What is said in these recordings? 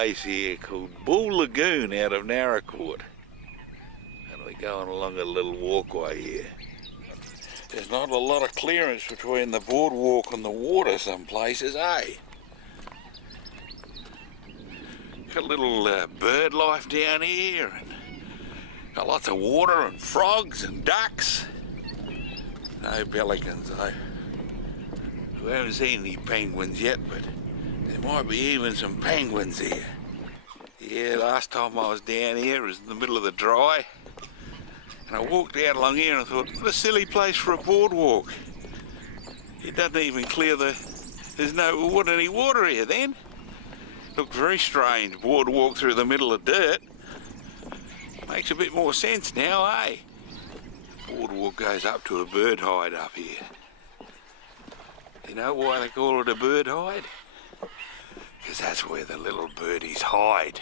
place here called Bull Lagoon out of Narracourt. And we're going along a little walkway here. There's not a lot of clearance between the boardwalk and the water some places, eh? Got a little bird life down here, and got lots of water and frogs and ducks. No pelicans though. We haven't seen any penguins yet, but there might be even some penguins here. Yeah, last time I was down here it was in the middle of the dry. And I walked out along here and I thought, what a silly place for a boardwalk. It doesn't even clear there's no any water here then. Looked very strange, boardwalk through the middle of dirt. Makes a bit more sense now, eh? Boardwalk goes up to a bird hide up here. You know why they call it a bird hide? Because that's where the little birdies hide.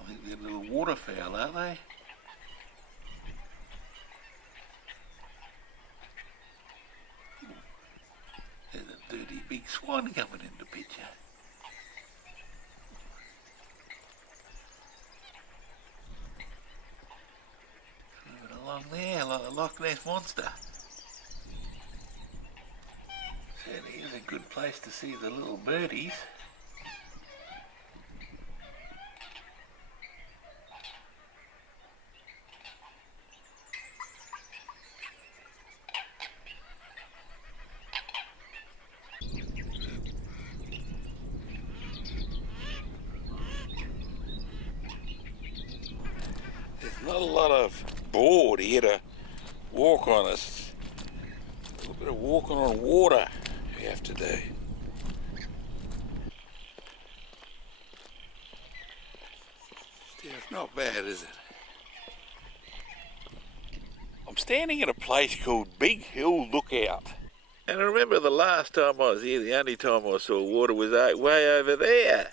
I think they're little waterfowl, aren't they? There's a dirty big swan coming into picture. Moving along there like a Loch Ness monster. Certainly is a good place to see the little birdies. Not a lot of board here to walk on. Us. A little bit of walking on water we have to do. Still, it's not bad, is it? I'm standing at a place called Big Hill Lookout. And I remember the last time I was here, the only time I saw water was way over there.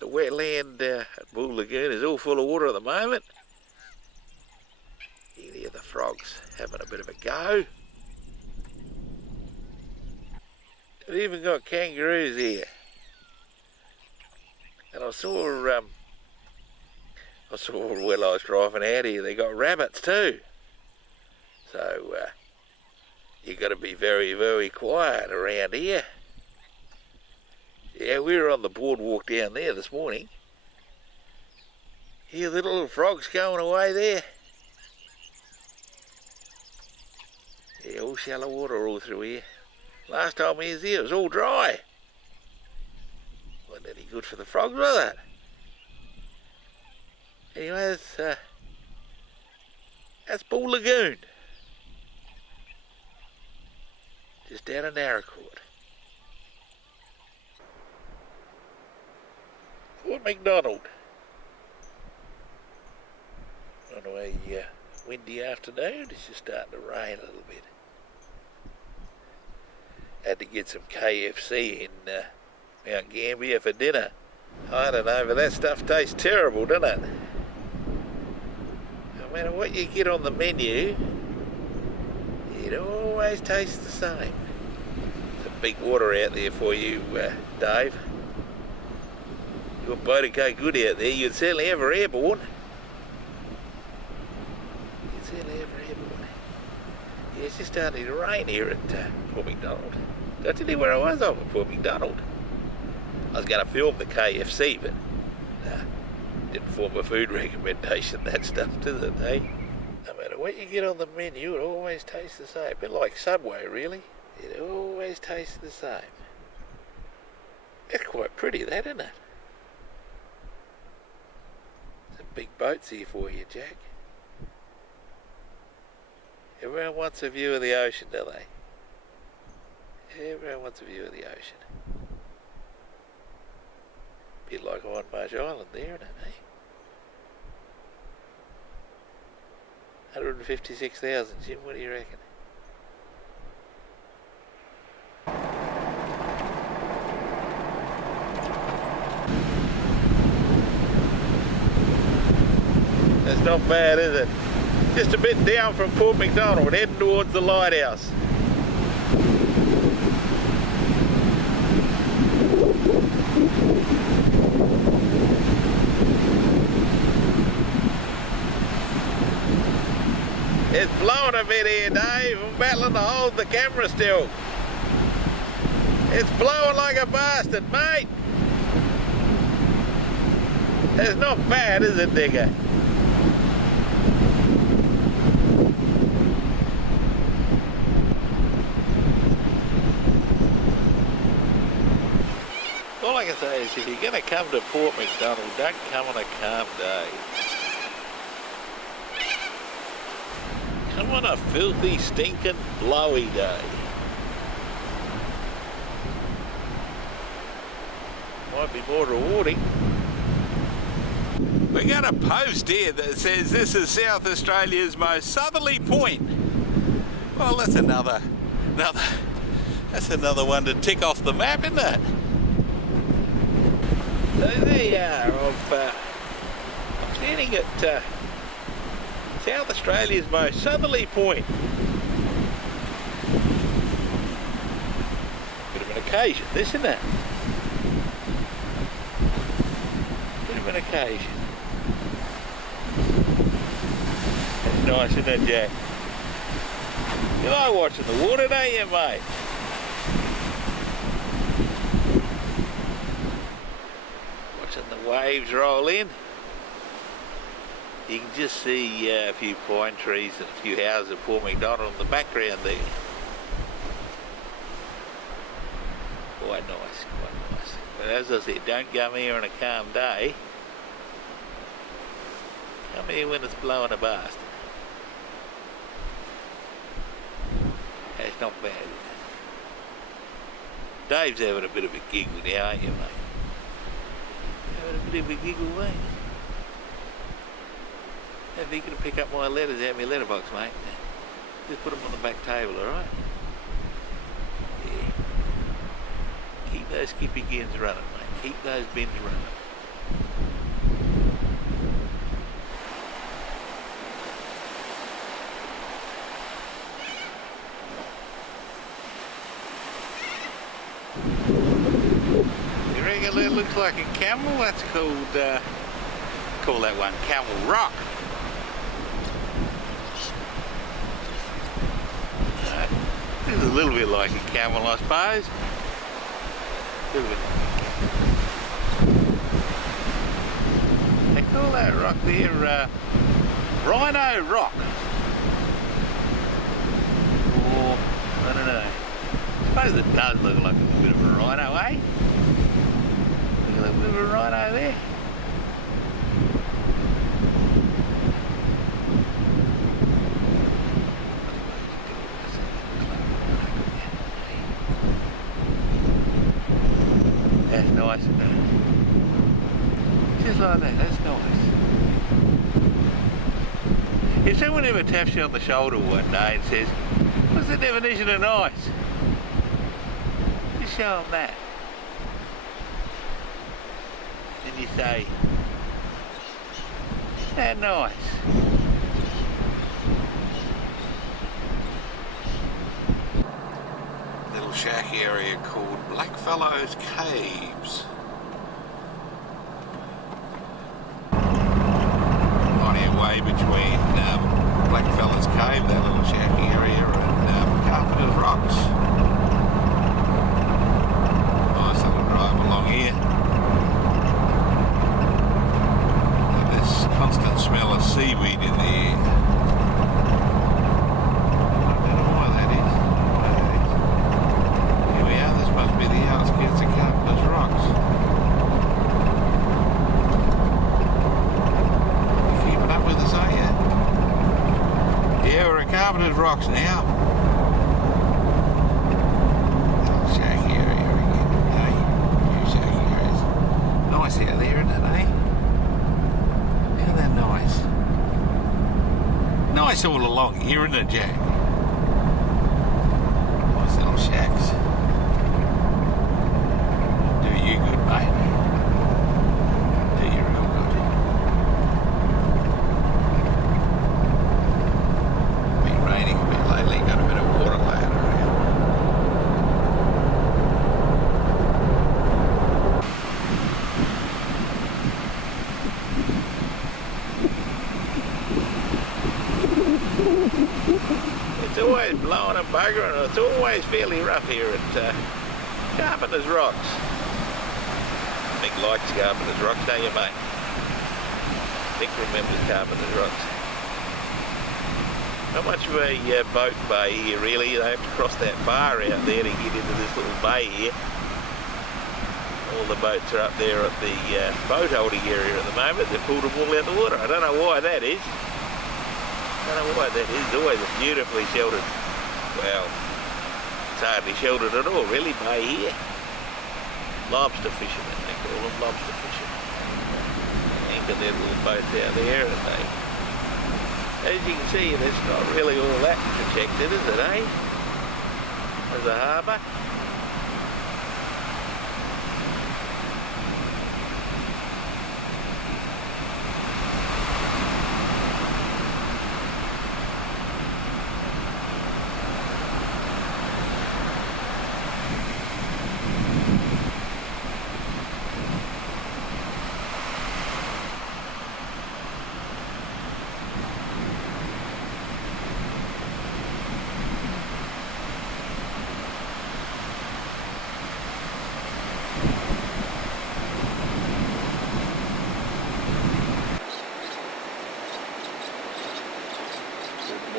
The wetland at Bull Lagoon is all full of water at the moment. You hear the frogs having a bit of a go. They've even got kangaroos here. And I saw when I was driving out here, they got rabbits too. So you got to be very, very quiet around here. Yeah, we were on the boardwalk down there this morning. Hear the little frogs going away there. Yeah, all shallow water all through here. Last time we was here, it was all dry. Wasn't any good for the frogs, was it? Anyway, that's Bull Lagoon. Just down in Narracourt. Fort McDonald. On a windy afternoon, it's just starting to rain a little bit. Had to get some KFC in Mount Gambier for dinner. I don't know, but that stuff tastes terrible, doesn't it? No matter what you get on the menu, it always tastes the same. Some big water out there for you, Dave. Your boat would go good out there, you'd certainly have her airborne. You'd certainly have her airborne. Yeah, it's just starting to rain here at Port McDonald. Did I tell you where I was? I'm at Port McDonald. I was going to film the KFC, but didn't form a food recommendation, that stuff, does it, eh? No matter what you get on the menu, it always tastes the same. A bit like Subway, really. It always tastes the same. That's quite pretty, that, isn't it? Big boats here for you, Jack. Everyone wants a view of the ocean, do they? Everyone wants a view of the ocean. Bit like on Marsh Island there, isn't it, eh? 156,000, Jim, what do you reckon? not bad, is it? Just a bit down from Port MacDonald, heading towards the lighthouse. It's blowing a bit here, Dave. I'm battling to hold the camera still. It's blowing like a bastard, mate. It's not bad, is it, Digger? All I can say is if you're going to come to Port MacDonald, don't come on a calm day. Come on a filthy, stinking, blowy day. Might be more rewarding. We got a post here that says this is South Australia's most southerly point. Well, that's another one to tick off the map, isn't it? So there you are. I'm standing at South Australia's most southerly point. Bit of an occasion, this, isn't it? Bit of an occasion. That's nice, isn't it, Jack? You like watching the water, don't you, mate? Watching the waves roll in. You can just see a few pine trees and a few houses at Port MacDonald in the background there. Quite nice, quite nice. But as I said, don't come here on a calm day. Come here when it's blowing a bastard. That's not bad, is it? Dave's having a bit of a giggle now, aren't you, mate? Having a bit of a giggle, mate? If you can pick up my letters out of my letterbox, mate, just put them on the back table, alright? Yeah. Keep those skippy gins running, mate. Keep those bins running. You reckon that looks like a camel? That's called, call that one Camel Rock. This is a little bit like a camel, I suppose. A little bit like a camel. They call that rock there Rhino Rock. Or, I don't know. I suppose it does look like a little bit of a rhino, eh? Look at that bit of a rhino there. That's nice, isn't it? Just like that, that's nice. If someone ever taps you on the shoulder one day and says, what's the definition of nice? Just show them that. And you say, that nice. Little shack area called Blackfellows Caves. Plenty of way between Blackfellows Cave, that little shack area, and Carpenter's Rocks. Nice little drive along here. And this constant smell of seaweed in the air. Carpenter's Rocks now. Little shack area again. Hey, new shack areas. Nice out there, isn't it, eh? Isn't that nice? Nice all along here, isn't it, Jack? Nice little shacks. Do you good, mate? Do you real good? It's always blowing and buggering, and it's always fairly rough here at Carpenter's Rocks. Mick likes Carpenter's Rocks, don't you, mate? Mick remembers Carpenter's Rocks. Not much of a boat bay here, really. You have to cross that bar out there to get into this little bay here. All the boats are up there at the boat holding area at the moment. They've pulled them all out of the water. I don't know why that is. It's always a beautifully sheltered, well, it's hardly sheltered at all, really, bay here. Lobster fishermen, they call them lobster fishermen. Anchor their little boats out there, and they, as you can see, it's not really all that protected, is it, eh? As a harbour.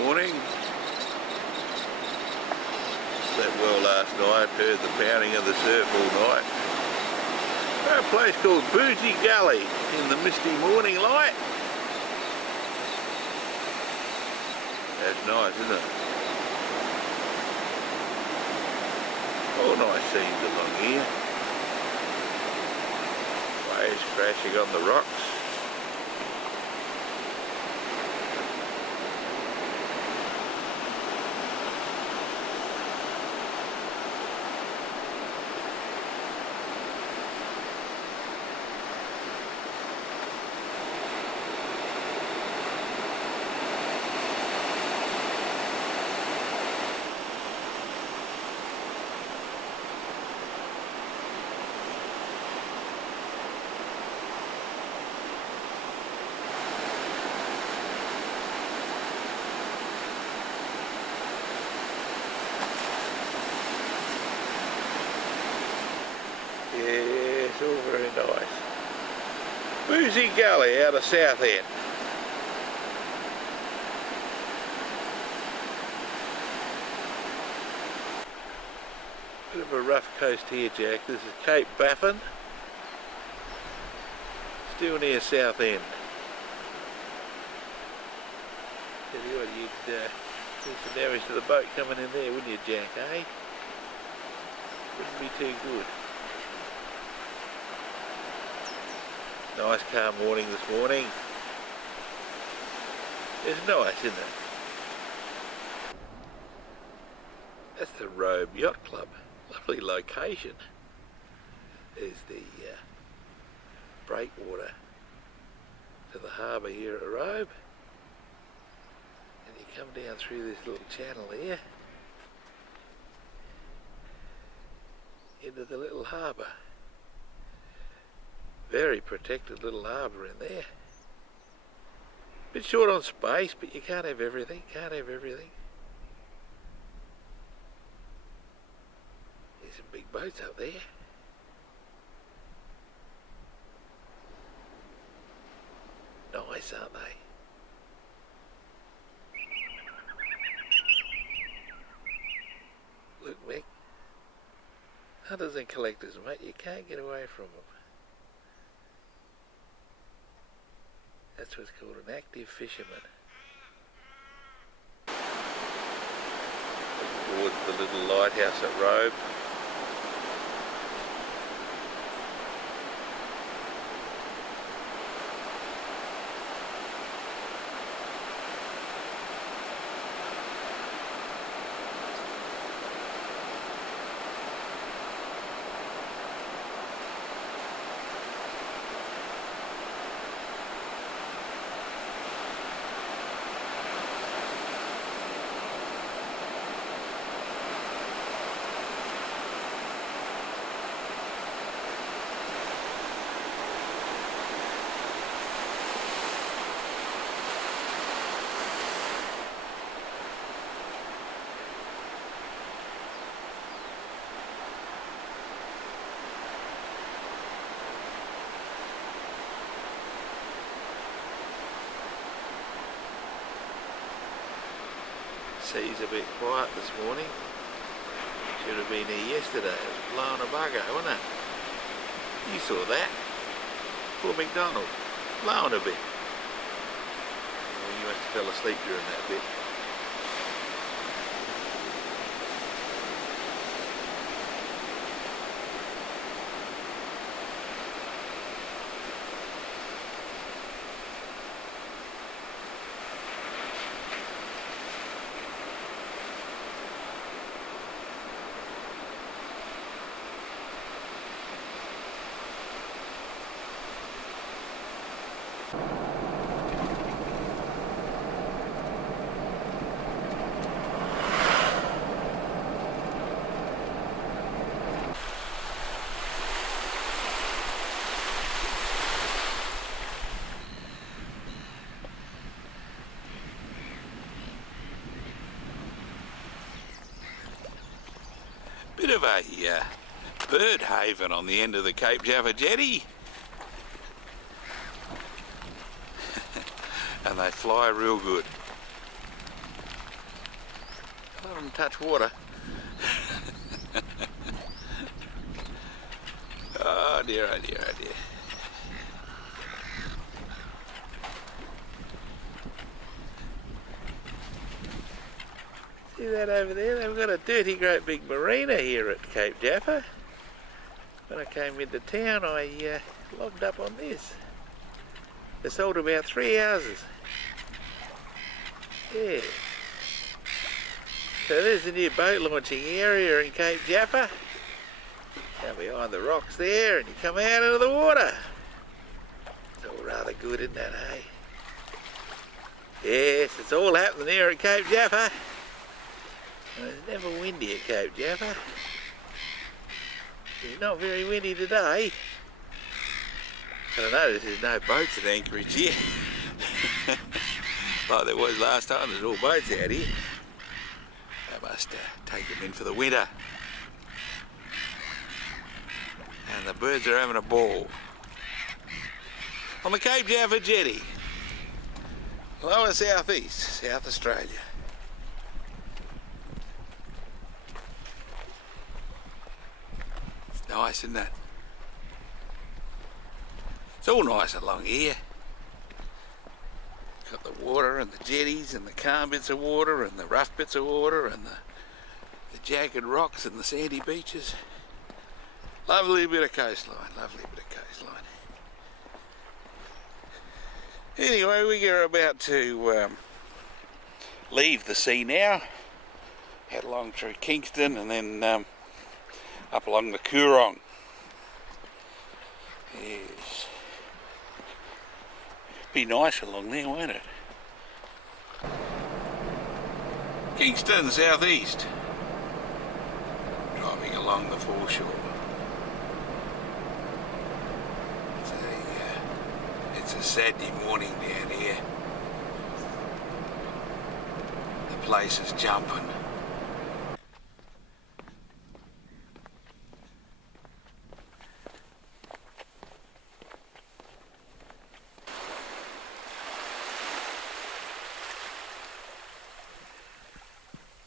Morning. Slept well last night, heard the pounding of the surf all night. A place called Boozy Gully in the misty morning light. That's nice, isn't it? All nice scenes along here. Waves crashing on the rocks. Yeah, it's all very nice. Boozy Gully out of Southend. Bit of a rough coast here, Jack. This is Cape Baffin. Still near Southend. Tell you what, you'd see some damage to the boat coming in there, wouldn't you, Jack, eh? Wouldn't be too good. Nice calm morning this morning. It's nice, isn't it? That's the Robe Yacht Club. Lovely location. There's the breakwater to the harbour here at Robe. And you come down through this little channel here into the little harbour. Very protected little harbour in there. Bit short on space, but you can't have everything, can't have everything. There's some big boats up there. Nice, aren't they? Look, Mick. Hunters and collectors, mate, you can't get away from them. That's what's called an active fisherman. Towards the little lighthouse at Robe. Sea's a bit quiet this morning. Should have been here yesterday. It was blowing a bugger, wasn't it? You saw that. Poor McDonald. Blowing a bit. Well, you must have fell asleep during that bit. Bit of a bird haven on the end of the Cape Jaffa jetty. And they fly real good. Let them touch water. Oh dear, oh dear, oh dear. See that over there? They've got a dirty great big marina here at Cape Jaffa. When I came into town I logged up on this. They sold about 3 houses. Yeah. So there's the new boat launching area in Cape Jaffa. Down behind the rocks there, and you come out into the water. It's all rather good, isn't it, eh? Yes, it's all happening here at Cape Jaffa. And it's never windy at Cape Jaffa. It's not very windy today. I don't know, there's no boats at Anchorage here. Like there was last time, there's all boats out here. They must take them in for the winter. And the birds are having a ball. On the Cape Jaffa jetty. Lower southeast, South Australia. It's nice, isn't it? It's all nice along here. Got the water and the jetties and the calm bits of water and the rough bits of water and the jagged rocks and the sandy beaches. Lovely bit of coastline, lovely bit of coastline. Anyway, we are about to leave the sea now. Head along through Kingston and then up along the Coorong. Yes. Be nice along there, won't it? Kingston, southeast. Driving along the foreshore. It's a Saturday morning down here. The place is jumping.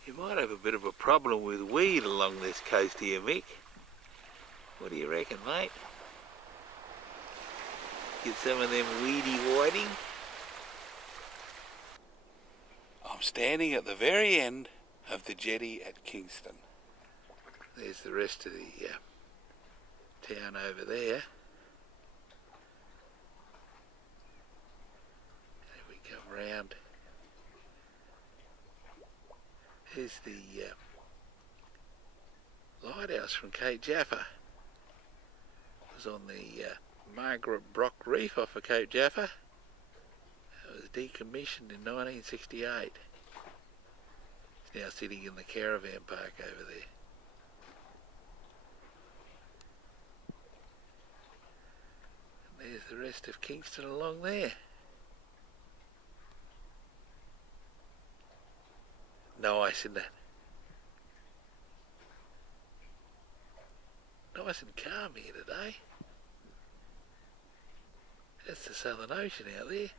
You might have a bit of a problem with weed along this coast here, Mick. What do you reckon, mate? Get some of them weedy whiting. I'm standing at the very end of the jetty at Kingston. There's the rest of the town over there. And we come round. Here's the lighthouse from Cape Jaffa. It was on the Margaret Brock Reef off of Cape Jaffa. It was decommissioned in 1968. It's now sitting in the caravan park over there. And there's the rest of Kingston along there. Nice, isn't it? Nice and calm here today. That's the Southern Ocean out there.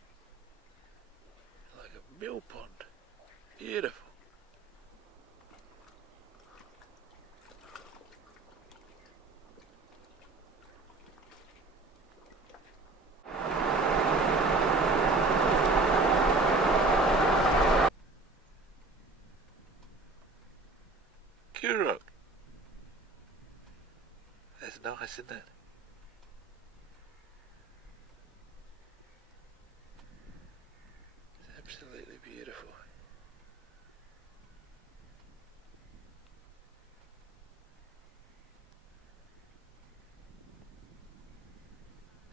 Like a mill pond. Beautiful. Kuro. That's nice, isn't it? It's absolutely beautiful.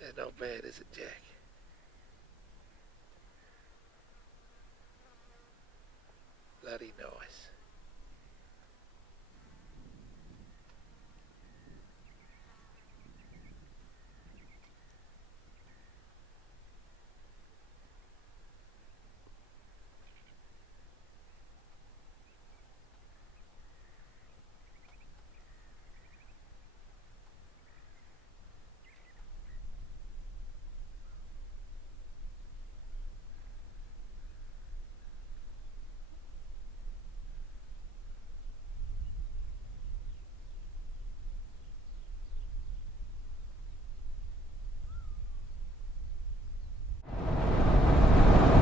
That's not bad, is it, Jack? Bloody nice.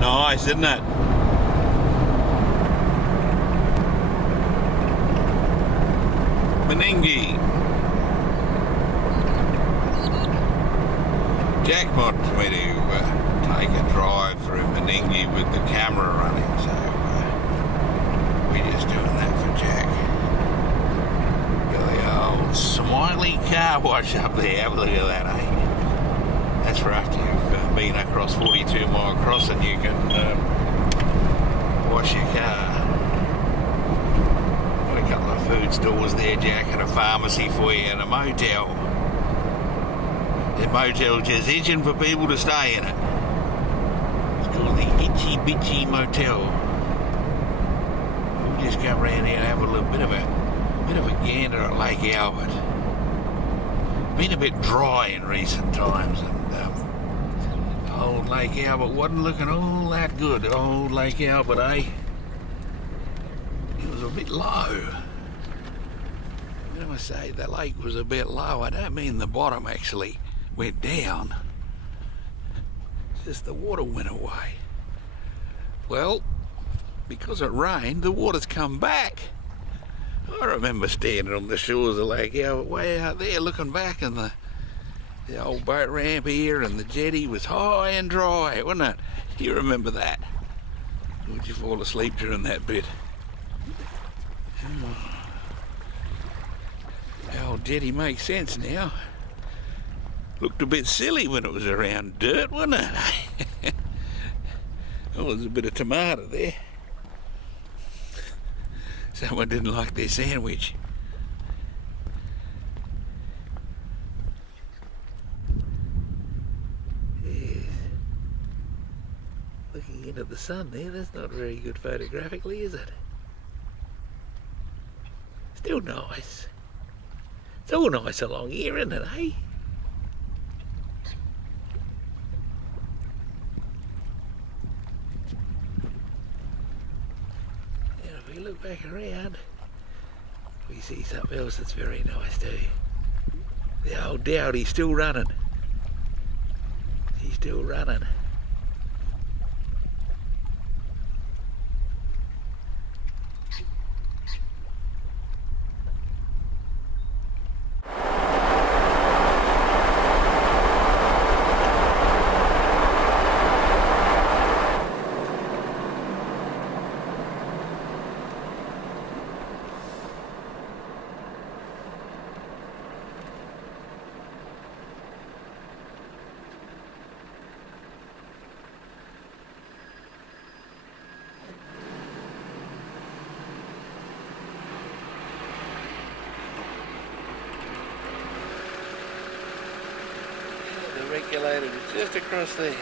Nice, isn't it? Meningie. Jack wants me to take a drive through Meningie with the camera running, so we're just doing that for Jack. Got the old Smiley car wash up there. Have a look at that, eh? That's for after you've been across 42 Mile Crossing, you can wash your car. Got a couple of food stores there, Jack, and a pharmacy for you, and a motel. The motel's just itching for people to stay in it. It's called the Itchy Bitchy Motel. We'll just go around here and have a little bit of a gander at Lake Albert. Been a bit dry in recent times, and old Lake Albert wasn't looking all that good. Old Lake Albert, eh? It was a bit low. When I say the lake was a bit low, I don't mean the bottom actually went down. It's just the water went away. Well, because it rained, the water's come back. I remember standing on the shores of Lake Albert way out there looking back, and the old boat ramp here and the jetty was high and dry, wasn't it? You remember that? Would you fall asleep during that bit? The old jetty makes sense now. Looked a bit silly when it was around dirt, wasn't it? Oh, there's a bit of tomato there. Someone didn't like their sandwich. Yes. Looking into the sun there, that's not very good photographically, is it? Still nice. It's all nice along here, isn't it, eh? If we look back around, we see something else that's very nice too. The old Dowdy's still running. He's still running. The regulator was just across there.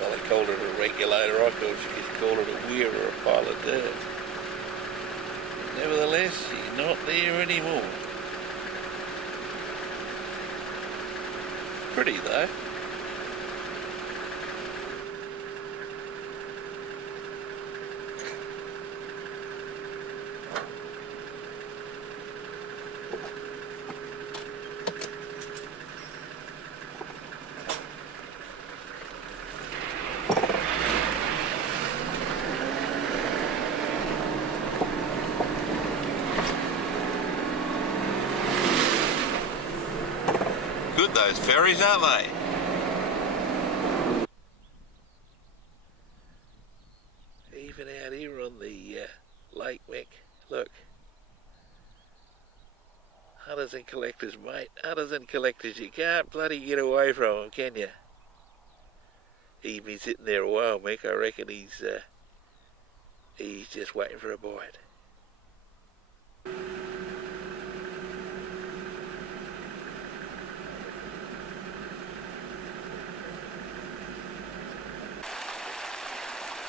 Well, they called it a regulator. I thought you could call it a weir or a pile of dirt. Nevertheless, she's not there anymore. Pretty though. those ferries, aren't they? Even out here on the lake, Mick, look. Hunters and collectors, mate. Hunters and collectors. You can't bloody get away from them, can you? He's been sitting there a while, Mick. I reckon he's just waiting for a bite.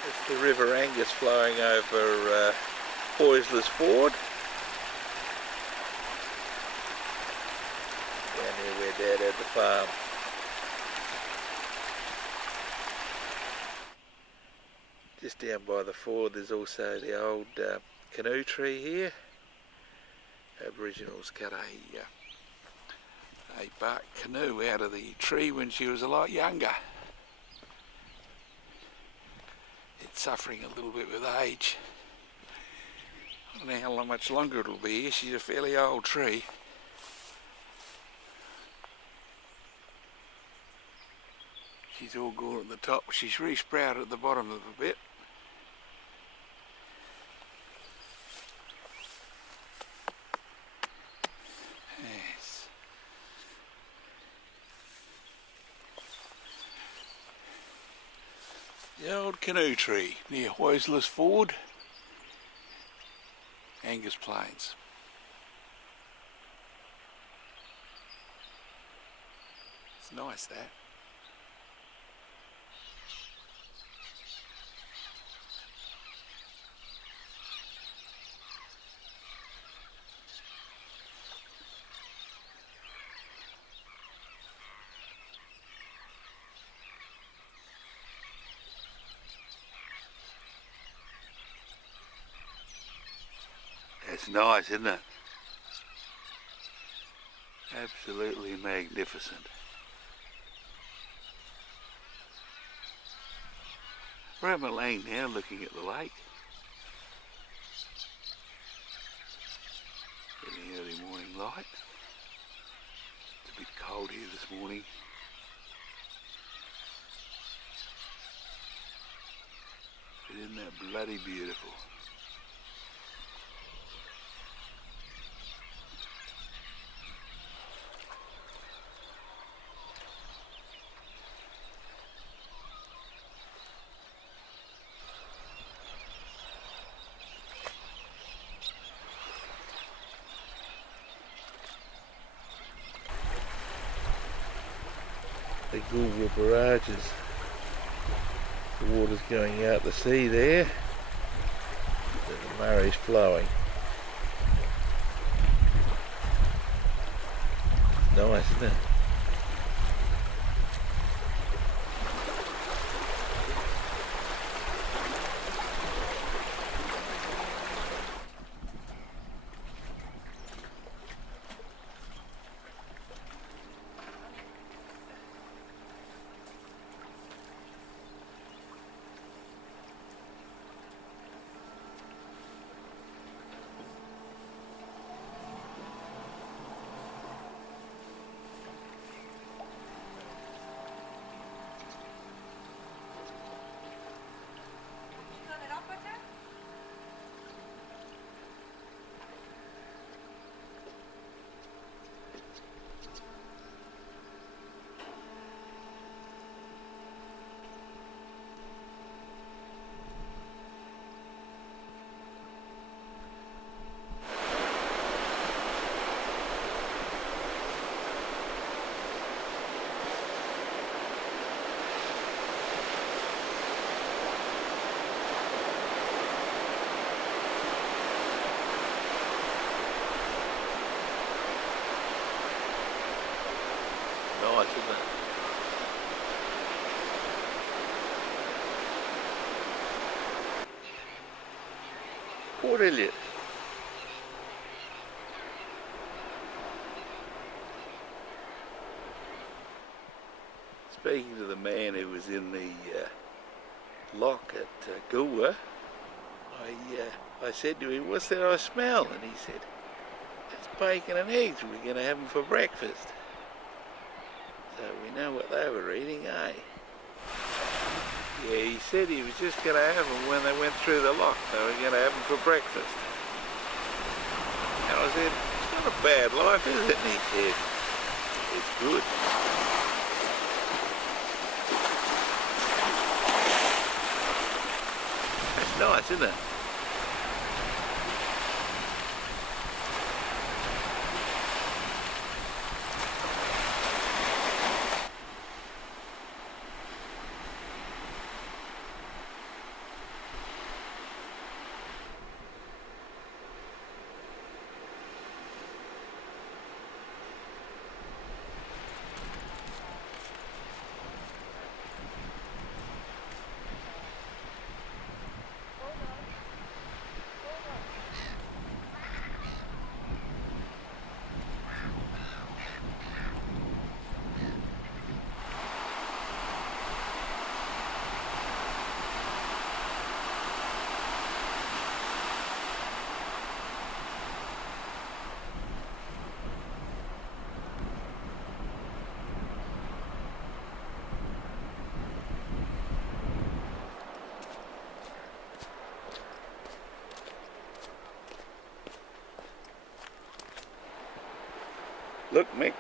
It's the River Angus flowing over Hoyslers Ford. Down there where Dad had the farm. Just down by the ford there's also the old canoe tree here. Aboriginals cut a bark canoe out of the tree when she was a lot younger. It's suffering a little bit with age. I don't know how much longer it'll be here. She's a fairly old tree. She's all gone at the top. She's resprouted at the bottom of a bit. Yes. The old canoe tree near Hoyslers Ford, Angus Plains. It's nice, that. It's nice, isn't it? Absolutely magnificent. We're at Malang now, looking at the lake. Getting early morning light. It's a bit cold here this morning. But isn't that bloody beautiful? The Goulburn barrages. The water's going out to sea there. The Murray's flowing. It's nice, isn't it? Nice, isn't it? Port Elliot. Speaking to the man who was in the lock at Goulburn, I said to him, "What's that I smell?" And he said, "That's bacon and eggs. We're going to have them for breakfast." So we know what they were eating, eh? Yeah, he said he was just going to have them when they went through the lock. They were going to have them for breakfast. And I said, it's not a bad life, is it? And he said, it's good. That's nice, isn't it? Look, Mick,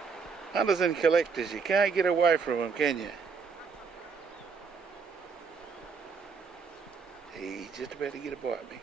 hunters and collectors, you can't get away from them, can you? He's just about to get a bite, Mick.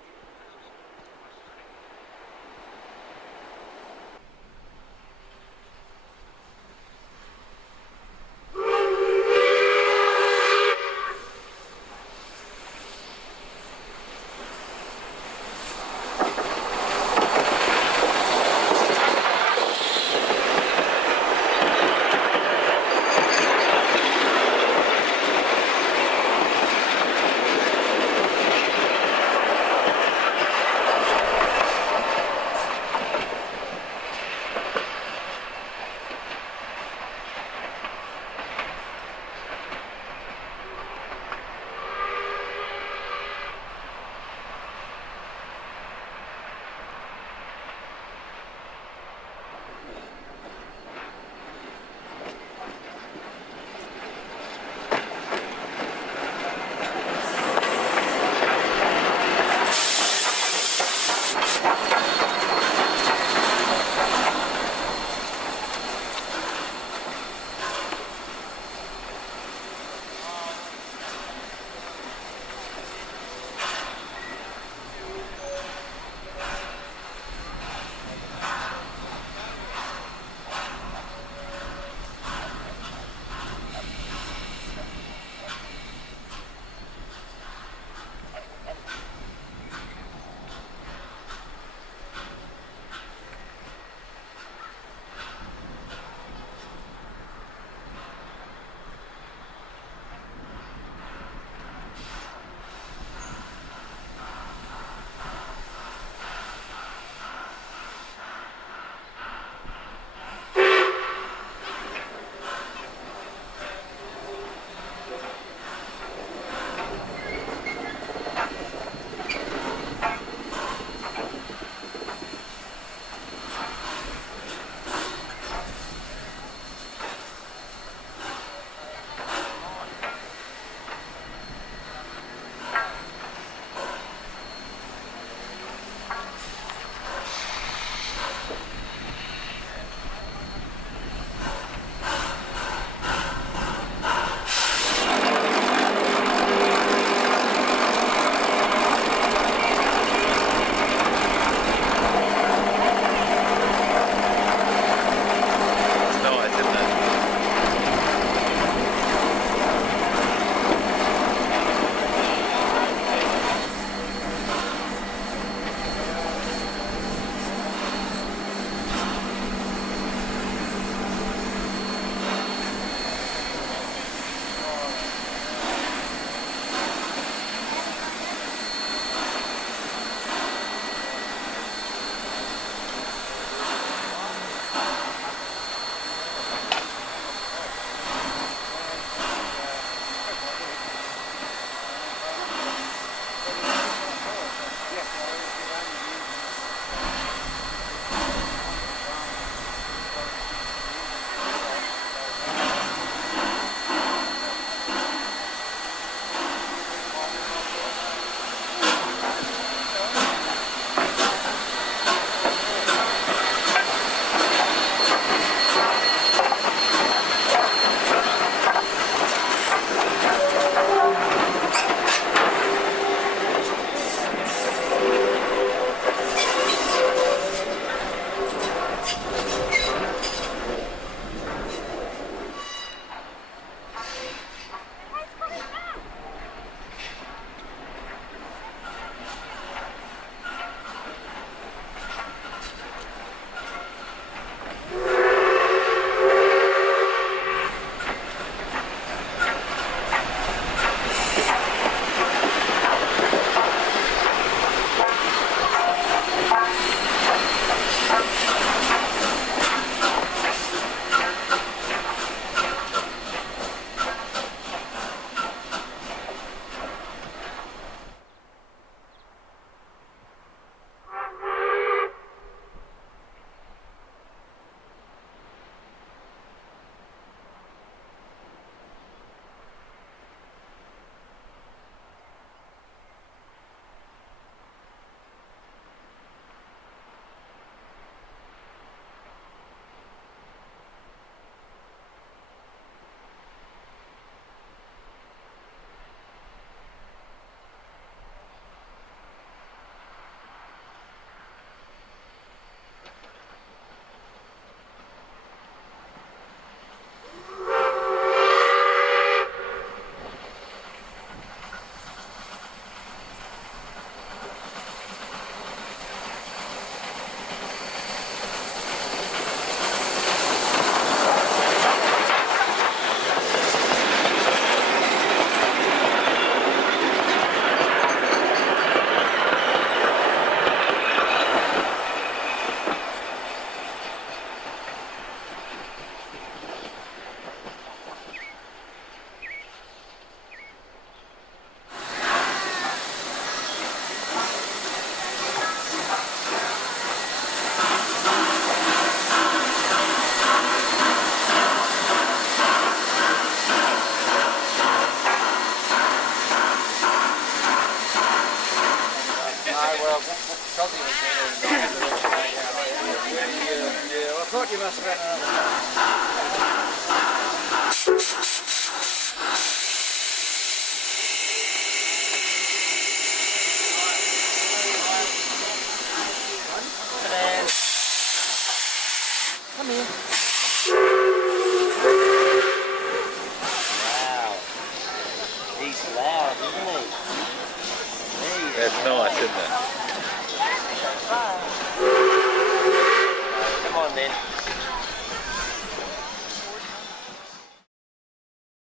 well, because he was in there, yeah, well, I thought you must have had another. Come here. Wow. He's loud, isn't he? That's nice, isn't it?